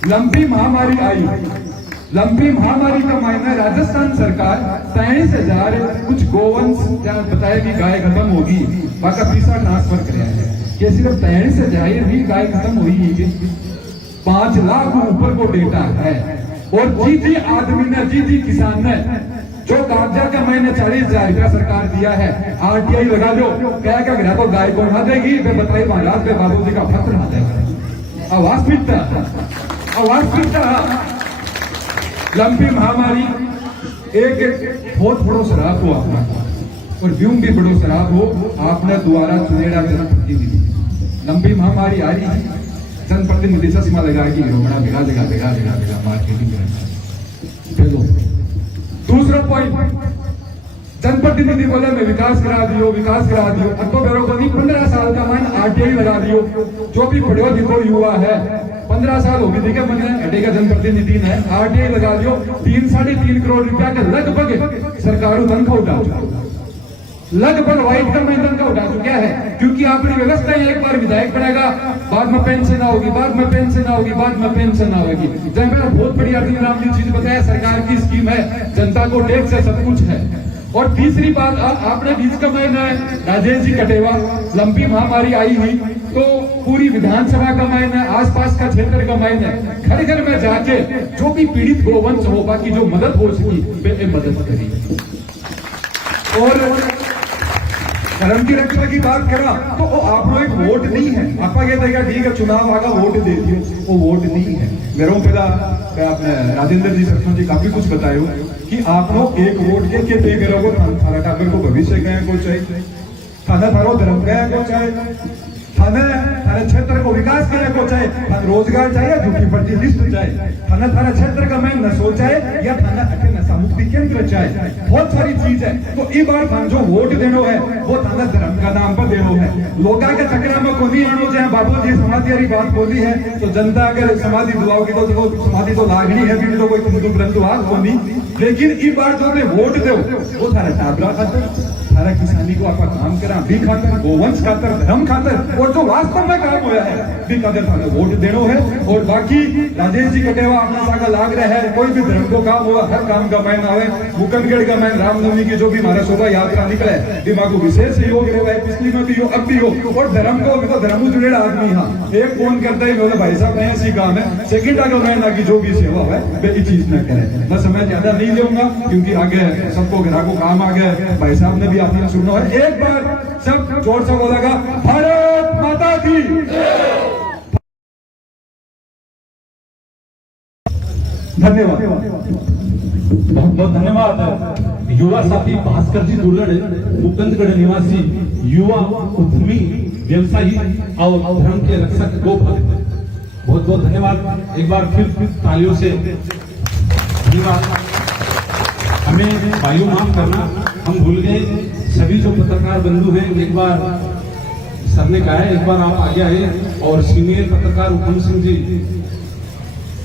लंबी महामारी आई, लंबी महामारी का मायना राजस्थान सरकार 63,000 कुछ गोवंश बताया कि गाय खत्म होगी, बाका पैसा ट्रांसफर कराया है कि सिर्फ 63,000 भी गाय खत्म हुई। 5 लाख ऊपर को डेटा है और जी आदमी ने जी किसान ने जो कागजात का मैंने 40,000 रुपया सरकार दिया है, RTI लगा दो क्या क्या गिरा तो गाय कौन आ देगी वे बताइए महाराज पे बाबू जी का पत्र आ देगा। आवाज पीटता, आवाज पीटता। लंबी महामारी एक बहुत बड़ो शराब हो आपका और व्यूम भी बड़ो शराब हो आपने द्वारा चुनेड़ा जनप्रतिनिधि। लंबी महामारी आ रही है, जनप्रतिनिधि से सीमा लगा कि बड़ा बेगा देगा बेगा देगा बेगा मार्केटिंग करना। दूसरा पॉइंट, जनप्रतिनिधि बोले मैं विकास करा दियो, विकास करा दियो। अब तो बेरो को नहीं 15 साल का मन RTI लगा दियो। जो भी पढ़ो लिखो युवा है 15 साल होगी ठीक है मैंने हटेगा जनप्रतिनिधि ने RTI लगा दियो। 3-3.5 करोड़ रुपया का लगभग सरकार तनख्वाह उठा चुका, लगभग व्हाइट का मैं तनख्वाह उठा चुका है। क्योंकि आपकी व्यवस्था है एक बार विधायक बनेगा, बाद में पेंशन आओगी, बाद में पेंशन आओगी, बाद में पेंशन आएगी। जब मैंने बहुत बड़ी अर्जुन राम जी चीज बताया, सरकार की स्कीम है, जनता को टैक्स है, सब कुछ है। और तीसरी बात आपने बीच का महीना राजेश जी कटेवा लंबी महामारी आई हुई तो पूरी विधानसभा का मायने, आसपास का क्षेत्र का मायने, घर घर में जाके जो भी पीड़ित गोवंश हो, बाकी जो मदद हो सकी वे मदद करी। और धर्म की रक्षा की बात करा तो वो आप एक वोट नहीं है। आपा कहते हैं ठीक है चुनाव आगा वोट दे दियो, वो वोट नहीं है। मेरे पहला आपने राजेंद्र जी सरपंच जी काफी कुछ बतायो कि आप लोग एक वोट के तय करोगे थाना टाबर को भविष्य गए को चाहिए, थाना थारो धर्म गए को चाहिए, थाने थाने क्षेत्र को विकास करने को चाहे, रोजगार चाहिए, झूठी फर्जी लिस्ट चाहिए, थाना थाना क्षेत्र का मैं नशो चाहे या थाना अखे नशा मुक्ति केंद्र चाहे, बहुत सारी चीज है। तो इस बार जो वोट देनो है वो थाना धर्म का नाम पर देनो है। लोगा के चक्रा में कोई आनो चाहे बाबू जी समाधि बात बोली है तो जनता अगर समाधि दुआओगी तो समाधि तो लागनी है, भी तो कोई हिंदू ग्रंथ को नहीं। लेकिन इस बार जो वोट दो वो थारा टाबरा खातर, थारा किसानी को आप काम करा भी खातर, गोवंश खातर, धर्म खातर, और जो वास्तव में काम हुआ है भी खातर थाने वोट देनो है। और बाकी राजेश जी कटेवा अपना सागा लाग रहा है, कोई भी धर्म को काम हुआ हर काम का मैन आवे। मुकंदगढ़ का मैन रामनवमी की जो भी हमारा शोभा यात्रा निकले दिमाग को विशेष सहयोग रहा है, पिछली में भी हो अब भी हो। और धर्म को तो धर्म जुड़े आदमी हाँ एक फोन करता ही बोले भाई साहब नया सी काम है, सेकंड आगे मैन आगे जो भी सेवा है वे चीज न करे। मैं समय ज्यादा नहीं लूंगा क्योंकि आगे सबको घर को काम आ गया। भाई साहब ने भी आपने सुनना है, एक बार सब जोर से बोलेगा भारत माता की। धन्यवाद, बहुत बहुत धन्यवाद। युवा साथी भास्कर जी दुर्लड़, मुकुंदगढ़ निवासी युवा उद्यमी व्यवसायी और धर्म के रक्षक को बहुत बहुत धन्यवाद। एक बार फिर तालियों से धन्यवाद। हमें वायु माफ करना, हम भूल गए सभी जो पत्रकार बंधु हैं। एक बार सर ने कहा है एक बार आप आगे आए और सीनियर पत्रकार उकम सिंह जी,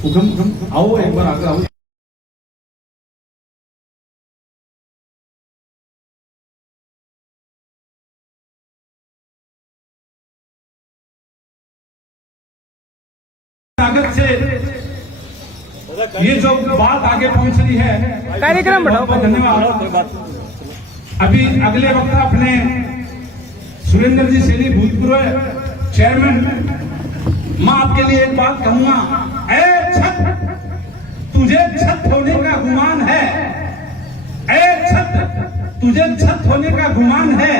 उकम आओ एक बार आगे आओ। ताकत से ये जो बात आगे पहुंच रही है, कार्यक्रम बढ़ाओ। धन्यवाद। अभी अगले वक्त अपने सुरेंद्र जी सैनी भूतपूर्व चेयरमैन, मैं आपके लिए एक बात कहूंगा, ए छत तुझे छत होने का गुमान है, ए छत तुझे छत होने का गुमान है,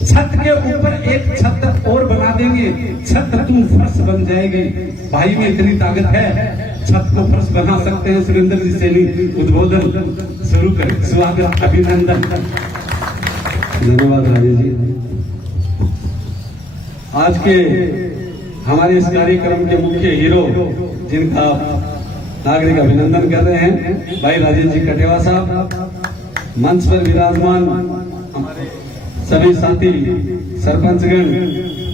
छत के ऊपर एक छत और बना देंगे, छत तू फर्श बन जाएगी। भाई में इतनी ताकत है, छत को फर्श बना सकते हैं। सुरेंद्र जी सैनी उद्बोधन शुरू करें। स्वागत, अभिनंदन। धन्यवाद राजेश जी। आज के हमारे इस कार्यक्रम के मुख्य हीरो जिनका नागरिक अभिनंदन कर रहे हैं भाई राजेश जी कटेवा साहब, मंच पर विराजमान हमारे सभी साथी सरपंचगण,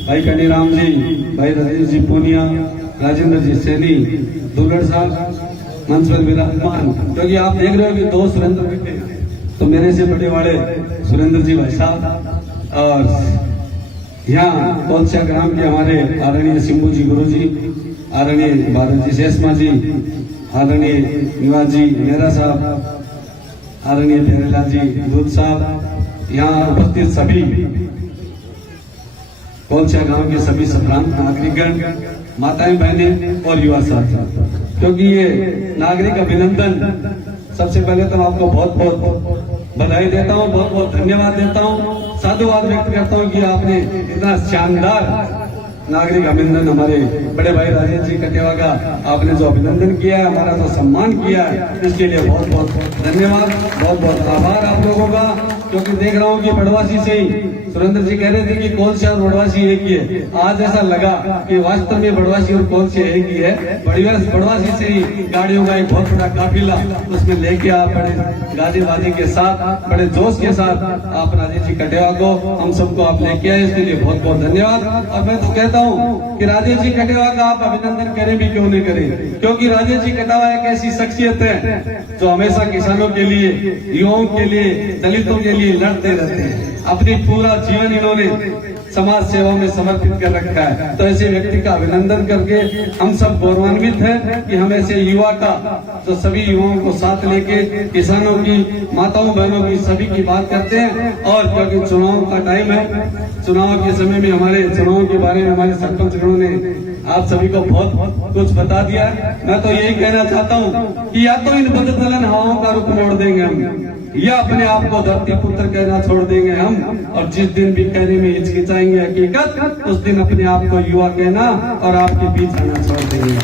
भाई कनीराम जी, भाई राजेश जी पूनिया, राजेंद्र जी सैनी, दुल्लड़ साहब मंच पर विराजमान। क्योंकि आप देख रहे हो कि दो सुरेंद्र बैठे हैं, तो मेरे से बड़े वाले सुरेंद्र जी भाई साहब, और यहाँ कौलसिया ग्राम के हमारे आदरणीय सिंबू जी गुरु जी, आदरणीय भारत जी शेषमा जी, आदरणीय निवास जी मेहरा साहब, आदरणीय प्यारेलाल जी दूध साहब, यहाँ उपस्थित सभी कौलसिया गांव के सभी संभ्रांत नागरिकगण, माताएं बहनें और युवा साथी। क्योंकि ये नागरिक अभिनंदन, सबसे पहले तो आपको बहुत बहुत बधाई देता हूँ, बहुत बहुत धन्यवाद देता हूँ, साधुवाद व्यक्त करता हूँ कि आपने इतना शानदार नागरिक अभिनंदन हमारे बड़े भाई राजेश जी कटेवा का आपने जो अभिनंदन किया है, हमारा जो सम्मान किया है, इसके लिए बहुत बहुत धन्यवाद, बहुत बहुत आभार आप लोगों का। क्योंकि देख रहा हूँ कि बड़वासी से ही सुरेंद्र जी कह रहे थे कि कौलसिया और बड़वासी एक ही है, आज ऐसा लगा कि वास्तव में बड़वासी और कौलसिया एक ही है। बड़वासी से ही गाड़ियों का एक बहुत बड़ा काफिला उसमें लेके आप बड़े गाजी बाजी के साथ, बड़े जोश के साथ आप राजेश जी कटेवा को, हम सबको आप लेके आए, इसके लिए बहुत बहुत धन्यवाद। और मैं तो कहता हूँ कि राजेश जी कटेवा का आप अभिनंदन करें भी क्यों नहीं करें, क्योंकि राजेश जी कटेवा एक ऐसी शख्सियत है जो हमेशा किसानों के लिए, युवाओं के लिए, दलितों के लिए लड़ते रहते हैं। अपनी पूरा जीवन इन्होंने समाज सेवा में समर्पित कर रखा है। तो ऐसे व्यक्ति का अभिनंदन करके हम सब गौरवान्वित हैं कि हम ऐसे युवा का जो सभी युवाओं को साथ लेके किसानों की, माताओं बहनों की, सभी की बात करते हैं। और क्योंकि चुनाव का टाइम है, चुनाव के समय में हमारे चुनाव के बारे में हमारे सरपंच गणों ने आप सभी को बहुत कुछ बता दिया। मैं तो यही कहना चाहता हूँ कि या तो इन बदतलन हवाओं का रुख मोड़ देंगे हम, या अपने आप को धरती पुत्र कहना छोड़ देंगे हम। और जिस दिन भी कहने में हिचकिचाएंगे हकीकत, उस दिन अपने आप को युवा कहना और आपके बीच आना छोड़ देंगे।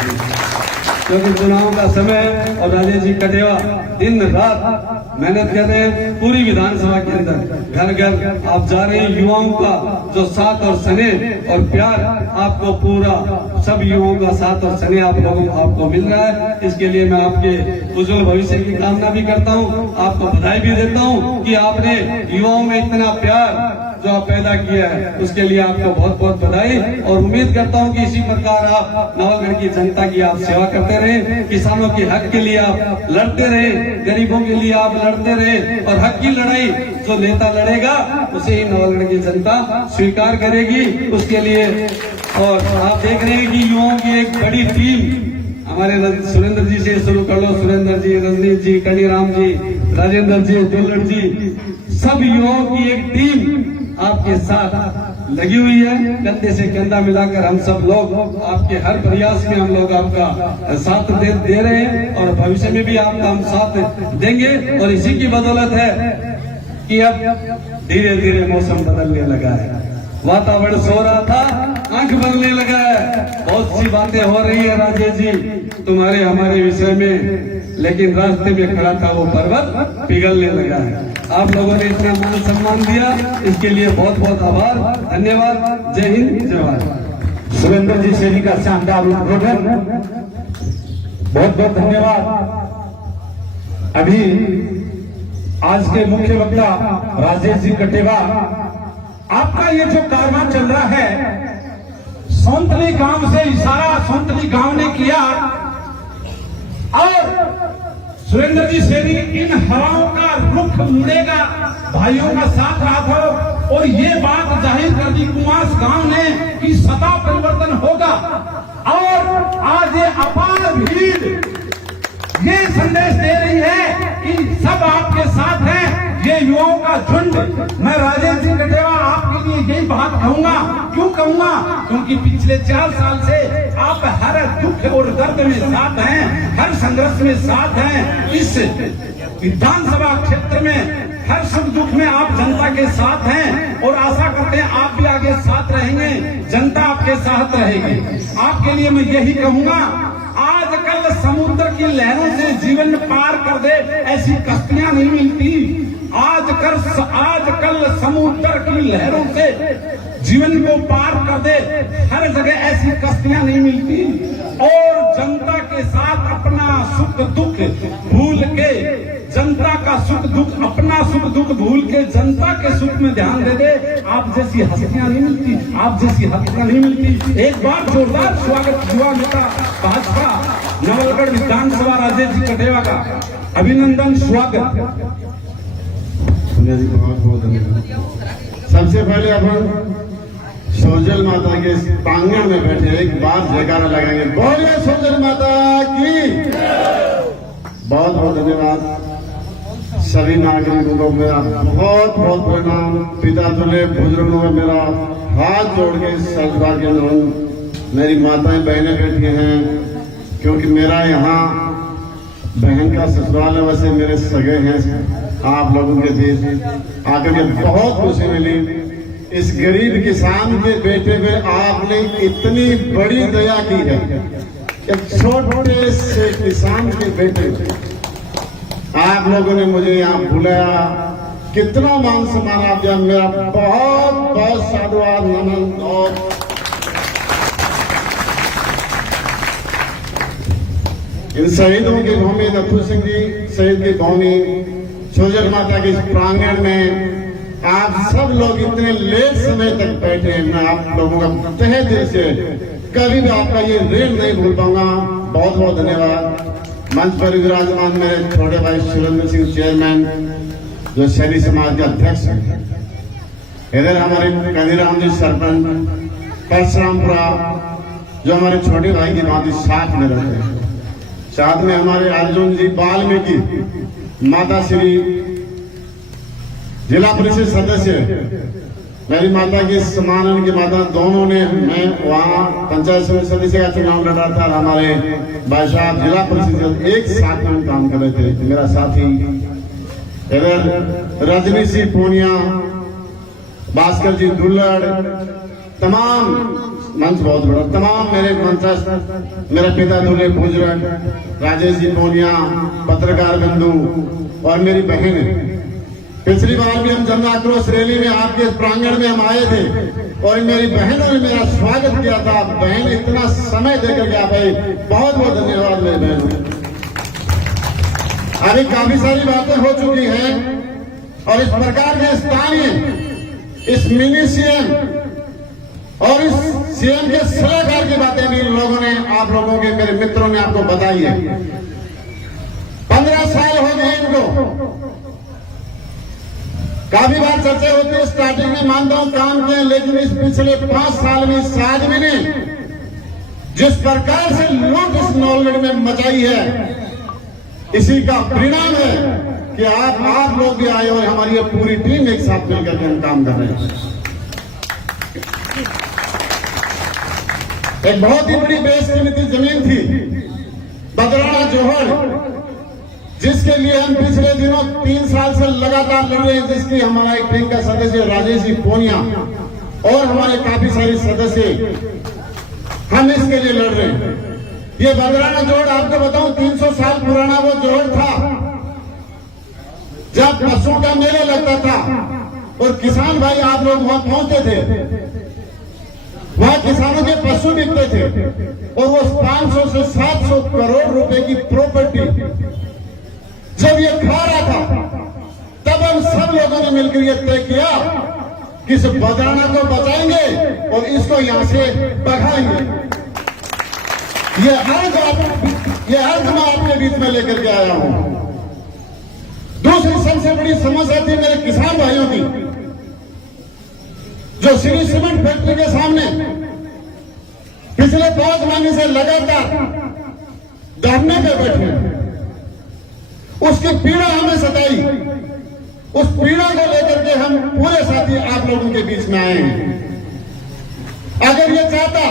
क्योंकि चुनाव का समय और राजेश जी कटेवा दिन रात मेहनत कर रहे हैं पूरी विधानसभा के अंदर। घर घर आप जा रहे हैं, युवाओं का जो साथ और स्नेह और प्यार आपको पूरा सब युवाओं का साथ और स्नेह आप लोगों को आपको मिल रहा है। इसके लिए मैं आपके उज्जवल भविष्य की कामना भी करता हूँ, आपको बधाई भी देता हूँ कि आपने युवाओं में इतना प्यार जो आप पैदा किया है, उसके लिए आपको बहुत बहुत बधाई। और उम्मीद करता हूं कि इसी प्रकार आप नवलगढ़ की जनता की आप सेवा करते रहे, किसानों के हक के लिए आप लड़ते रहे, गरीबों के लिए आप लड़ते रहे। और हक की लड़ाई जो नेता लड़ेगा उसे ही नवलगढ़ की जनता स्वीकार करेगी। उसके लिए और आप देख रहे हैं कि युवाओं की एक बड़ी टीम, हमारे सुरेंद्र जी से शुरू कर लो, सुरेंद्र जी, रजनीश जी, कनीराम जी, राजेंद्र जी, दुल्लड़ जी, सब युवाओं की एक टीम आपके साथ लगी हुई है। कंधे से कंधा मिलाकर हम सब लोग आपके हर प्रयास में हम लोग आपका साथ दे रहे हैं और भविष्य में भी आपका हम साथ देंगे। और इसी की बदौलत है कि अब धीरे धीरे मौसम बदलने लगा है, वातावरण सो रहा था, आंख बनने लगा है, बहुत सी बातें हो रही है राजेश जी तुम्हारे हमारे विषय में, लेकिन रास्ते में खड़ा था वो पर्वत पिघलने लगा है। आप लोगों ने इतना मान सम्मान दिया, इसके लिए बहुत बहुत आभार, धन्यवाद। जय हिंद, जय भारत। सुरेंद्र जी सैनी का शानदार उद्बोधन, बहुत बहुत धन्यवाद। अभी आज के मुख्य वक्ता राजेश जी कटेवा, आपका ये जो कारवां चल रहा है, सोंतली गांव से इशारा सोंतली गांव ने किया और सुरेंद्र जी सैनी इन हवाओं का रुख मुड़ेगा, भाइयों का साथ रहा था और ये बात जाहिर कर दी कुमास गांव ने कि सदा परिवर्तन होगा। और आज ये अपार भीड़ ये संदेश दे रही है कि सब आपके साथ हैं, ये युवाओं का झुंड। मैं राजेश जी कटेवा आपके लिए यही बात कहूंगा, क्यों कहूंगा, क्योंकि पिछले 4 साल से आप हर दुख और दर्द में साथ हैं, हर संघर्ष में साथ हैं। इस विधानसभा क्षेत्र में हर सुख दुख में आप जनता के साथ हैं और आशा करते हैं आप भी आगे साथ रहेंगे, जनता आपके साथ रहेगी। आपके लिए मैं यही कहूंगा, आजकल समुद्र की लहरों से जीवन पार कर दे ऐसी कश्तियां नहीं मिलती। आजकल समुद्र की लहरों से जीवन को पार कर दे हर जगह ऐसी कश्तियां नहीं मिलती। और जनता के साथ अपना सुख दुख भूल के, जनता का सुख दुख, अपना सुख दुख भूल के जनता के सुख में ध्यान दे दे, आप जैसी हस्तियां नहीं मिलती, आप जैसी हस्तियां नहीं मिलती। एक बार जोरदार स्वागत युवा नेता भाजपा नवलगढ़ विधानसभा राजेश जी कटेवा का अभिनंदन, स्वागत। बहुत बहुत धन्यवाद। सबसे पहले अपन सोजल माता के प्रांगण में बैठे एक बार जयकारा लगाएंगे, बोले सोजल माता की। बहुत बहुत धन्यवाद। सभी नागरिकों को मेरा बहुत बहुत प्रणाम। पिता तुल्य बुजुर्गों को मेरा हाथ जोड़ के सौभाग्य हूँ। मेरी माताएं बहनें बैठी हैं, क्योंकि मेरा यहाँ बहन का ससुराल है, वैसे मेरे सगे हैं। आप लोगों के बीच आकर के बहुत खुशी मिली। इस गरीब किसान के बेटे पे आपने इतनी बड़ी दया की है, एक छोटे से किसान के बेटे आप लोगों ने मुझे यहाँ बुलाया, कितना मान सम्मान आप दिया। मेरा बहुत बहुत साधुवाद, नमन। और इन शहीदों की भूमि, नथु सिंह जी शहीद की भूमि, सोजल माता के प्रांगण में आप सब लोग इतने लेट समय तक बैठे हैं। मैं आप लोगों का तहे दिल से कभी भी आपका ये ऋण नहीं भूल पाऊंगा। बहुत बहुत धन्यवाद। मंच पर विराजमान मेरे छोटे भाई सुरेंद्र सिंह चेयरमैन, जो सैनी समाज के अध्यक्ष हैं, इधर हमारे कदीराम जी सरपंच परशुरामपुरा, जो हमारे छोटे भाई की भांति साथ में रहते हैं। साथ में हमारे अर्जुन जी वाल्मीकि, माता श्री जिला परिषद सदस्य, मेरी माता की समानन की माता, दोनों ने, मैं वहाँ पंचायत समिति सदस्य का चुनाव लड़ा था, हमारे भाई साहब जिला परिषद एक साथ में काम कर रहे थे। मेरा साथी इधर रजनी सिंह पूनिया, भास्कर जी दुल्लड़, तमाम मंच बहुत बड़ा, तमाम मेरे मंचस्थ, मेरा पिता दूल्हे बुजुर्ग राजेश जी पूनिया, पत्रकार बंधु और मेरी बहन। पिछली बार भी हम जन आक्रोश रैली में आपके प्रांगण में हम आए थे और मेरी बहनों ने मेरा स्वागत किया था। बहन इतना समय देकर के आ गई, बहुत बहुत धन्यवाद मेरी बहनों। अभी काफी सारी बातें हो चुकी हैं और इस प्रकार के स्थानीय, इस मिनी सीएम और इस सीएम के सलाहकार की बातें भी लोगों ने, आप लोगों के, मेरे मित्रों ने आपको बताई है। 15 साल हो गए इनको, काफी बार चर्चा होती है, स्टार्टिंग में मानता हूं काम किए, लेकिन इस पिछले 5 साल में इस आदमी ने जिस प्रकार से लूट इस नौलगढ़ में मचाई है, इसी का परिणाम है कि आप लोग भी आए और हमारी ये पूरी टीम एक साथ मिलकर के हम काम कर रहे हैं। एक बहुत ही बड़ी बेशकीमती जमीन थी बदराना जोहड़, जिसके लिए हम पिछले दिनों 3 साल से लगातार लड़ रहे हैं, जिसकी हमारा एक टीम का सदस्य राजेश जी पूनिया और हमारे काफी सारे सदस्य हम इसके लिए लड़ रहे हैं। ये बदराना जोहड़ आपको बताऊं 300 साल पुराना वो जोहड़ था, जब पशुओं का मेला लगता था और किसान भाई आप लोग वहां पहुंचते थे, वहां किसानों के पशु बिकते थे और वो 500 से 700 करोड़ रुपए की प्रॉपर्टी जब ये खा रहा था, तब हम सब लोगों ने मिलकर ये तय किया कि इस बदराना को बचाएंगे और इसको यहां से भगाएंगे। ये अर्ज मैं आपके बीच में लेकर के आया हूं। दूसरी सबसे बड़ी समस्या थी मेरे किसान भाइयों की, जो श्री सीमेंट फैक्ट्री के सामने पिछले 5 महीने से लगातार धरने पे बैठे, उसकी पीड़ा हमें सताई। उस पीड़ा को लेकर के हम पूरे साथी आप लोगों के बीच में आए हैं। अगर ये चाहता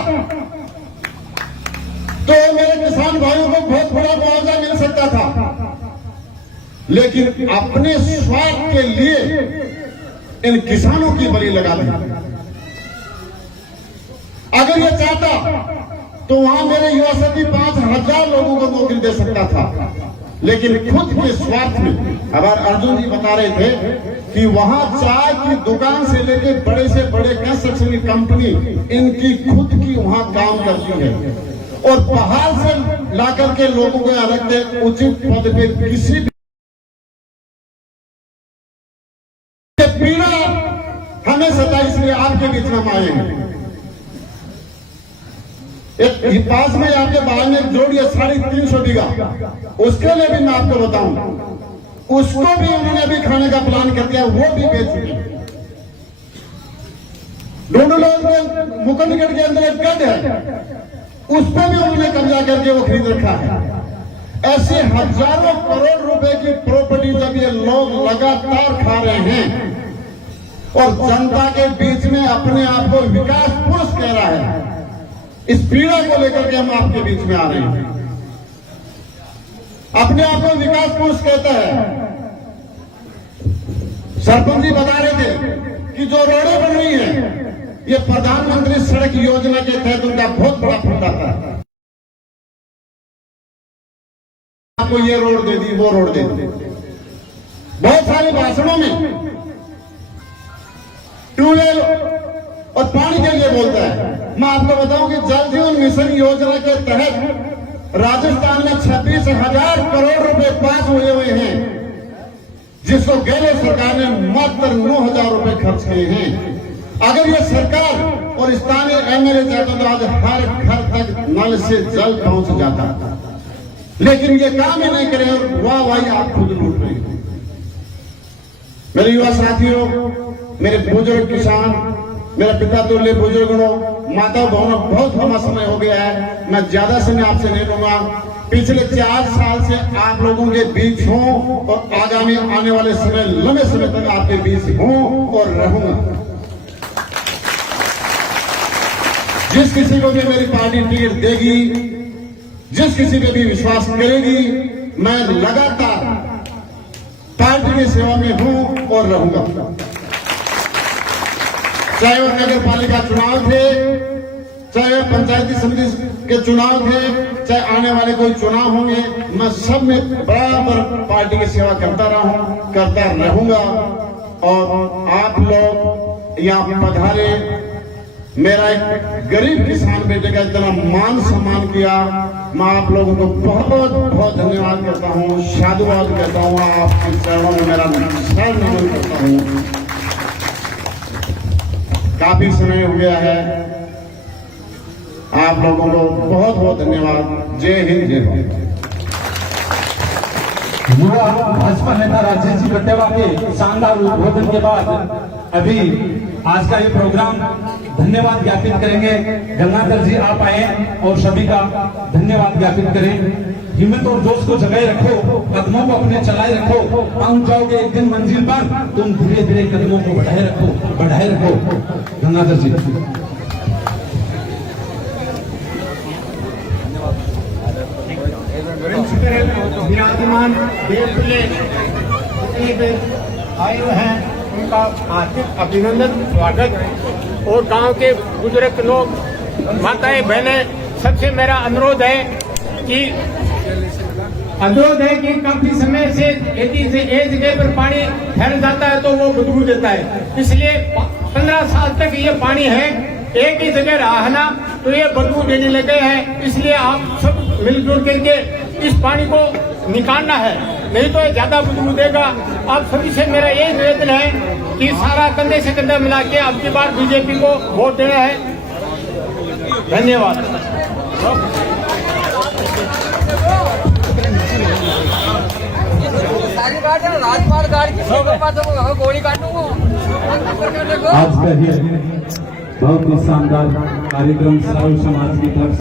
तो मेरे किसान भाइयों को बहुत बड़ा मुआवजा मिल सकता था, लेकिन अपने स्वार्थ के लिए इन किसानों की बलि लगा दी। अगर ये चाहता तो वहां मेरे युवा साथी 5000 लोगों को नौकरी दे सकता था, लेकिन खुद के स्वार्थ में, हमारे अर्जुन जी बता रहे थे कि वहां चाय की दुकान से लेकर बड़े से बड़े कंस्ट्रक्शन की कंपनी इनकी खुद की वहां काम करती है और बाहर से लाकर के लोगों को रखते उचित पद पे किसी भी पीड़ा हमें सता, इसलिए आपके बीच में हम आए हैं। एक पास में आपके बाहर में एक जोड़ी है 350 बीघा, उसके लिए भी मैं आपको बताऊं, उसको भी उन्होंने अभी खाने का प्लान कर दिया, वो भी बेच चुके। डोडोलोग में मुकुंदगढ़ के अंदर एक गढ़ है, उस पर भी उन्होंने कब्जा करके वो खरीद रखा है। ऐसे हजारों करोड़ रुपए की प्रॉपर्टी जब ये लोग लगातार खा रहे हैं और जनता के बीच में अपने आप को विकास पुरुष कह रहा है, इस पीड़ा को लेकर के हम आपके बीच में आ रहे हैं। अपने आप को विकास पुरुष कहता है। सरपंच जी बता रहे थे कि जो रोडें बन रही हैं, ये प्रधानमंत्री सड़क योजना के तहत उनका बहुत बड़ा फंडा था। आपको ये रोड दे दी, वो रोड दे दी, बहुत सारे भाषणों में ट्यूबवेल और पानी के लिए बोलता है। मैं आपको बताऊं कि जल जीवन मिशन योजना के तहत राजस्थान में 26,000 करोड़ रुपए पास हुए हैं, जिसको गहलोत सरकार ने मात्र 9,000 रुपए खर्च किए हैं। अगर ये सरकार और स्थानीय एमएलए चाहते तो आज हर घर तक नल से जल पहुंच जाता, लेकिन ये काम ही नहीं करे और वाह आप खुद लूट रहे हैं। मेरे युवा साथियों, मेरे बुजुर्ग किसान, मेरा पिता तुल्य बुजुर्गों, माता बहनों, बहुत लंबा समय हो गया है, मैं ज्यादा समय आपसे नहीं लूंगा। पिछले 4 साल से आप लोगों के बीच हूं और आगामी आने वाले समय लंबे समय तक आपके बीच हूं और रहूंगा। जिस किसी को भी मेरी पार्टी टिकट देगी, जिस किसी पे भी विश्वास करेगी, मैं लगातार पार्टी की सेवा में हूं और रहूंगा। चाहे वो नगर पालिका चुनाव थे, चाहे वो पंचायती समिति के चुनाव थे, चाहे आने वाले कोई चुनाव होंगे, मैं सब में बराबर पार्टी की सेवा करता रहा हूं, करता रहूंगा। और आप लोग यहाँ पधारे, मेरा एक गरीब किसान बेटे का इतना मान सम्मान किया, मैं आप लोगों को बहुत बहुत धन्यवाद करता हूँ, साधुवाद करता हूँ, आपके चरणों में मेरा सर नमन करता हूँ। काफी समय हो गया है, आप लोगों को बहुत बहुत धन्यवाद। जय हिंद, जय भारत। युवा भाजपा नेता राजेश जी कट्टेवा के शानदार उद्बोधन के बाद अभी आज का ये प्रोग्राम धन्यवाद ज्ञापित करेंगे। गंगाधर जी आप आए और सभी का धन्यवाद ज्ञापित करें। हिम्मत और जोश को जगाए रखो, कदमों को अपने चलाए रखो, पहुंच जाओगे एक दिन मंजिल पर, तुम धीरे धीरे कदमों को बढ़ाए रखो। गंगाधर जी विराजमान आए हैं, उनका हार्दिक अभिनंदन, स्वागत। और गांव के बुजुर्ग लोग, माताएं, बहनें, सबसे मेरा अनुरोध है कि काफी समय से यदि से एक जगह पर पानी फैल जाता है तो वो बदबू देता है। इसलिए 15 साल तक ये पानी है, एक ही जगह रहा है ना तो ये बदबू देने लगे हैं। इसलिए आप सब मिलजुल करके इस पानी को निकालना है, नहीं तो ये ज्यादा बदबू देगा। आप सभी से मेरा यही निवेदन है कि सारा कंधे से कंधा मिला के अब की बार बीजेपी को वोट देना है। धन्यवाद। आज का ये बहुत ही शानदार कार्यक्रम सर्व समाज की तरफ